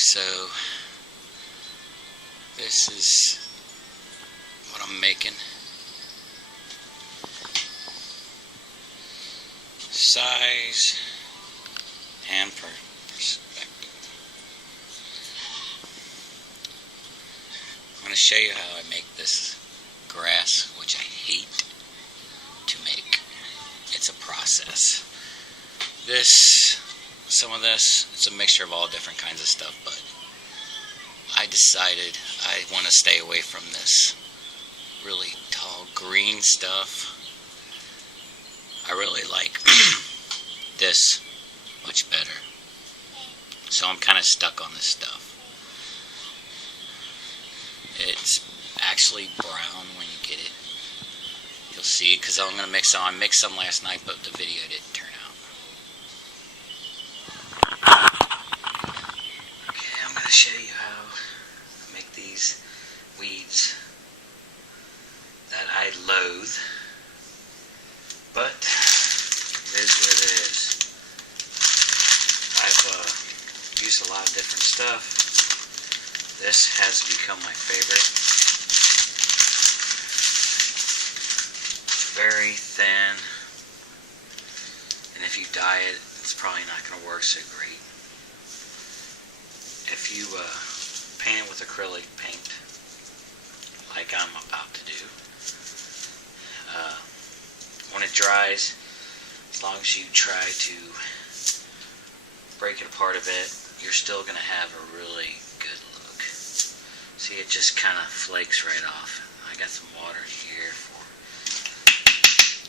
So this is what I'm making. Size and perspective. I'm going to show you how I make this grass, which I hate to make. It's a process. Some of this, it's a mixture of all different kinds of stuff, but I decided I want to stay away from this really tall green stuff. I really like this much better. So I'm kind of stuck on this stuff. It's actually brown when you get it. You'll see it because I'm going to mix some. I mixed some last night, but the video didn't turn out. Okay, I'm going to show you how I make these weeds that I loathe. But it is what it is. I've used a lot of different stuff. This has become my favorite. It's very thin, and if you dye it, it's probably not going to work so great. If you paint it with acrylic paint, like I'm about to do, when it dries, as long as you try to break it apart a bit, you're still going to have a really good look. See, it just kind of flakes right off. I got some water here for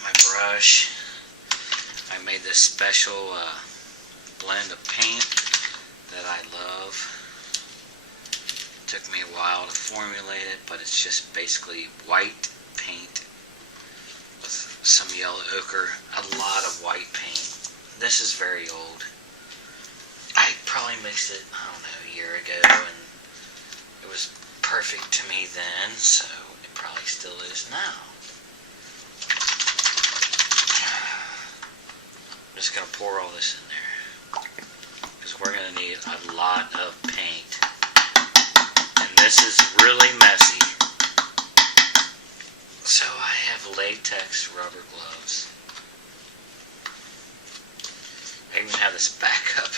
my brush. I made this special blend of paint that I love. It took me a while to formulate it, but it's just basically white paint with some yellow ochre, a lot of white paint. This is very old. I probably mixed it, I don't know, a year ago, and it was perfect to me then, so it probably still is now. I'm just going to pour all this in there, because we're going to need a lot of paint. And this is really messy. So I have latex rubber gloves. I even have this backup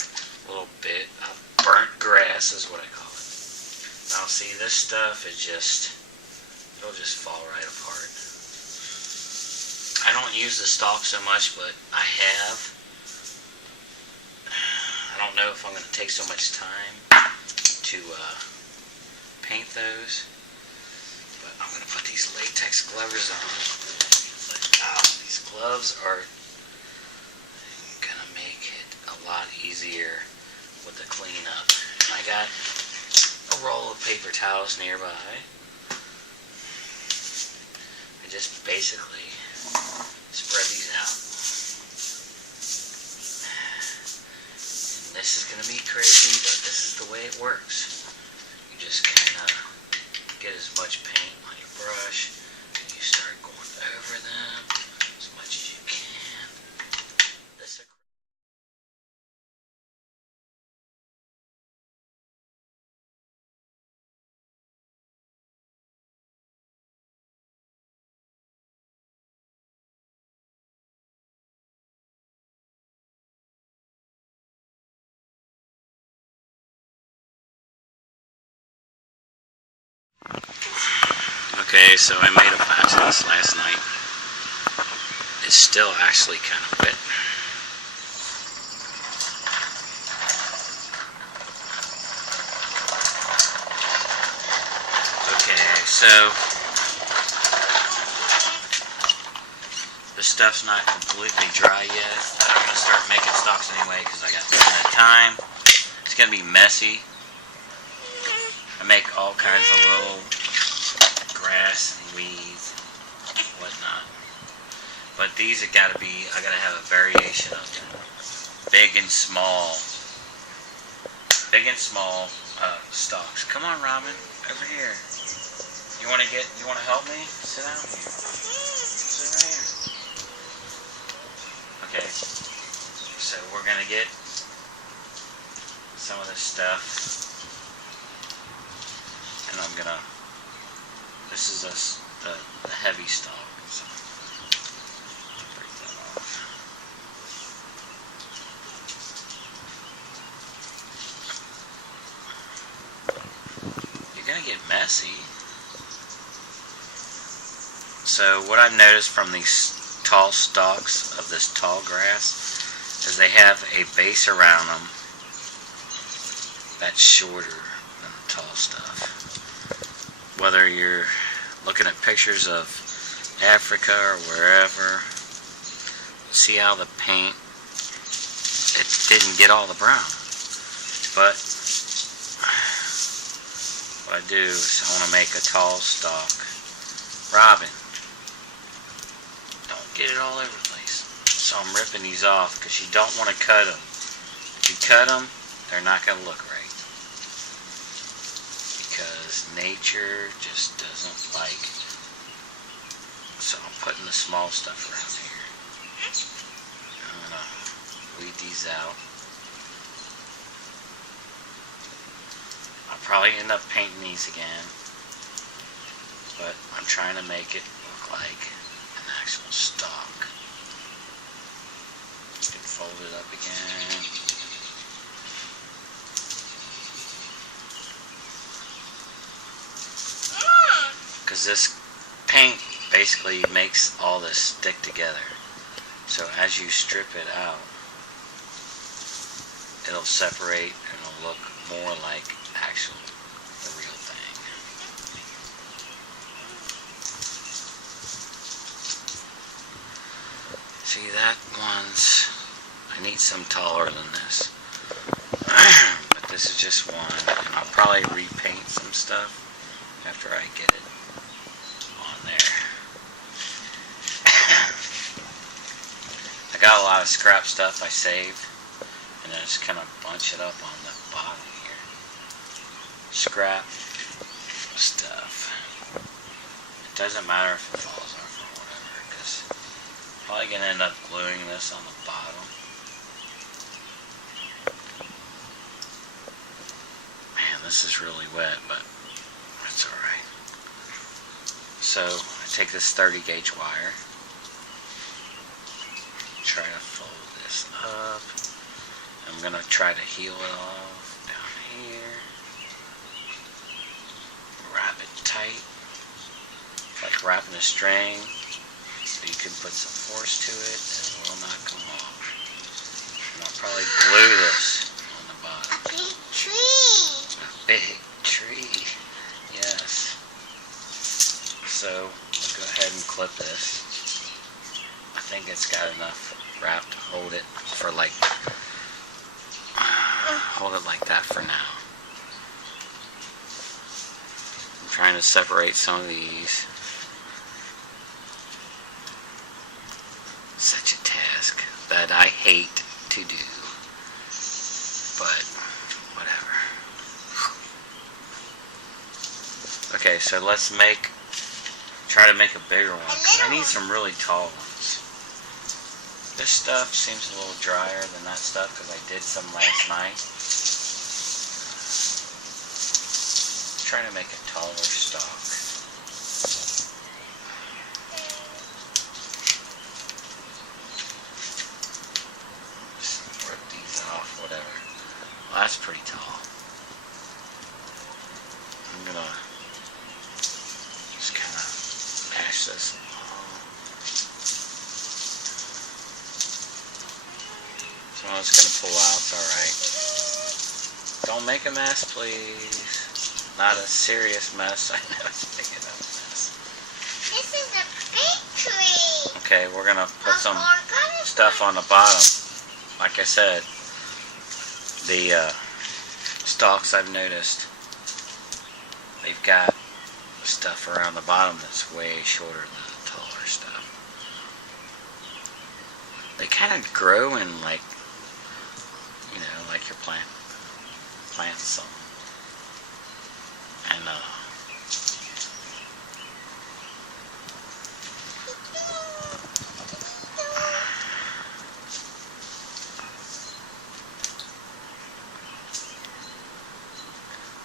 little bit of burnt grass is what I call it. Now see, this stuff is it'll just fall right apart. I don't use the stalk so much, but I have. I don't know if I'm going to take so much time to paint those, but I'm going to put these latex gloves on. These gloves are going to make it a lot easier with the cleanup. I got a roll of paper towels nearby. I just basically spread these out. And this is going to be crazy, but this is the way it works. You just kind of get as much paint on your brush, and you start going over them as much as you can. Okay, so I made a batch of this last night. It's still actually kind of wet. Okay, so the stuff's not completely dry yet. I'm going to start making stalks anyway because I got plenty of time. It's going to be messy. I make all kinds of little grass and weeds, whatnot. But these have got to be, I got to have a variation of them. Big and small. Big and small stalks. Come on, Robin, over here. You want to help me? Sit down here. Sit right here. Okay. So we're going to get some of this stuff and I'm gonna. This is the heavy stalk. So break that off. You're gonna get messy. So what I've noticed from these tall stalks of this tall grass is they have a base around them that's shorter than the tall stuff. Whether you're looking at pictures of Africa or wherever, see how the paint, it didn't get all the brown. But what I do is I want to make a tall stalk robin. Don't get it all over the place. So I'm ripping these off because you don't want to cut them. If you cut them, they're not going to look right. Because nature just doesn't like. So I'm putting the small stuff around here. I'm going to weed these out. I'll probably end up painting these again. But I'm trying to make it look like an actual stalk. You can fold it up again. Because this paint basically makes all this stick together. So as you strip it out, it'll separate and it'll look more like the real thing. See, that one's, I need some taller than this. But this is just one, and I'll probably repaint some stuff after I get it on there. I got a lot of scrap stuff I saved, and I just kind of bunch it up on the bottom here. Scrap stuff. It doesn't matter if it falls off or whatever, because I'm probably going to end up gluing this on the bottom. Man, this is really wet, but that's alright. So, I take this 30 gauge wire, try to fold this up. I'm going to try to heal it off down here. Wrap it tight. It's like wrapping a string. So you can put some force to it and it will not come off. And I'll probably glue this on the bottom. Big tree! A big tree. Yes. So we'll go ahead and clip this. I think it's got enough wrap to hold it for hold it like that for now. I'm trying to separate some of these. Such a task that I hate to do, but whatever. Okay, so let's try to make a bigger one. I need some really tall ones. This stuff seems a little drier than that stuff because I did some last night. Trying to make a taller stalk. Just rip these off, whatever. Well, that's pretty tall. I'm gonna just kind of mash this along. So I'm just gonna pull out. It's alright. Don't make a mess, please. Not a serious mess. I know it's big enough mess. This is a big tree! Okay, we're gonna put some stuff on the bottom. Like I said, the stalks I've noticed, they've got stuff around the bottom that's way shorter than the taller stuff. They kind of grow in like you're planting something. And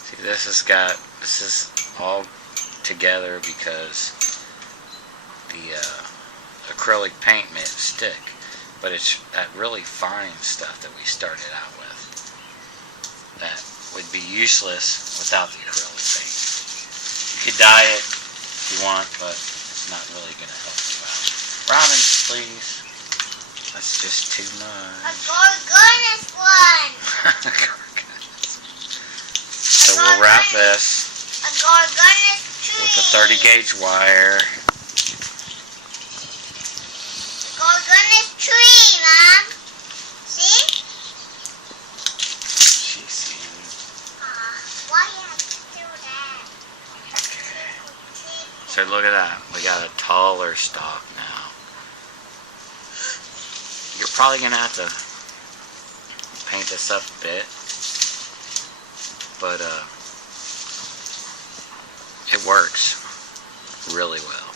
see, this is all together because the acrylic paint made it stick. But it's that really fine stuff that we started out with that would be useless without the acrylic paint. You could dye it if you want, but it's not really going to help you out. Robin, please. That's just too A much. gorgonous one. So we'll wrap this A gorgonous tree. with a 30 gauge wire. Gorgonous tree, Mom. See? She's seeing. Why you have to do that? Okay. So look at that. We got a taller stalk now. You're probably going to have to paint this up a bit. But it works really well.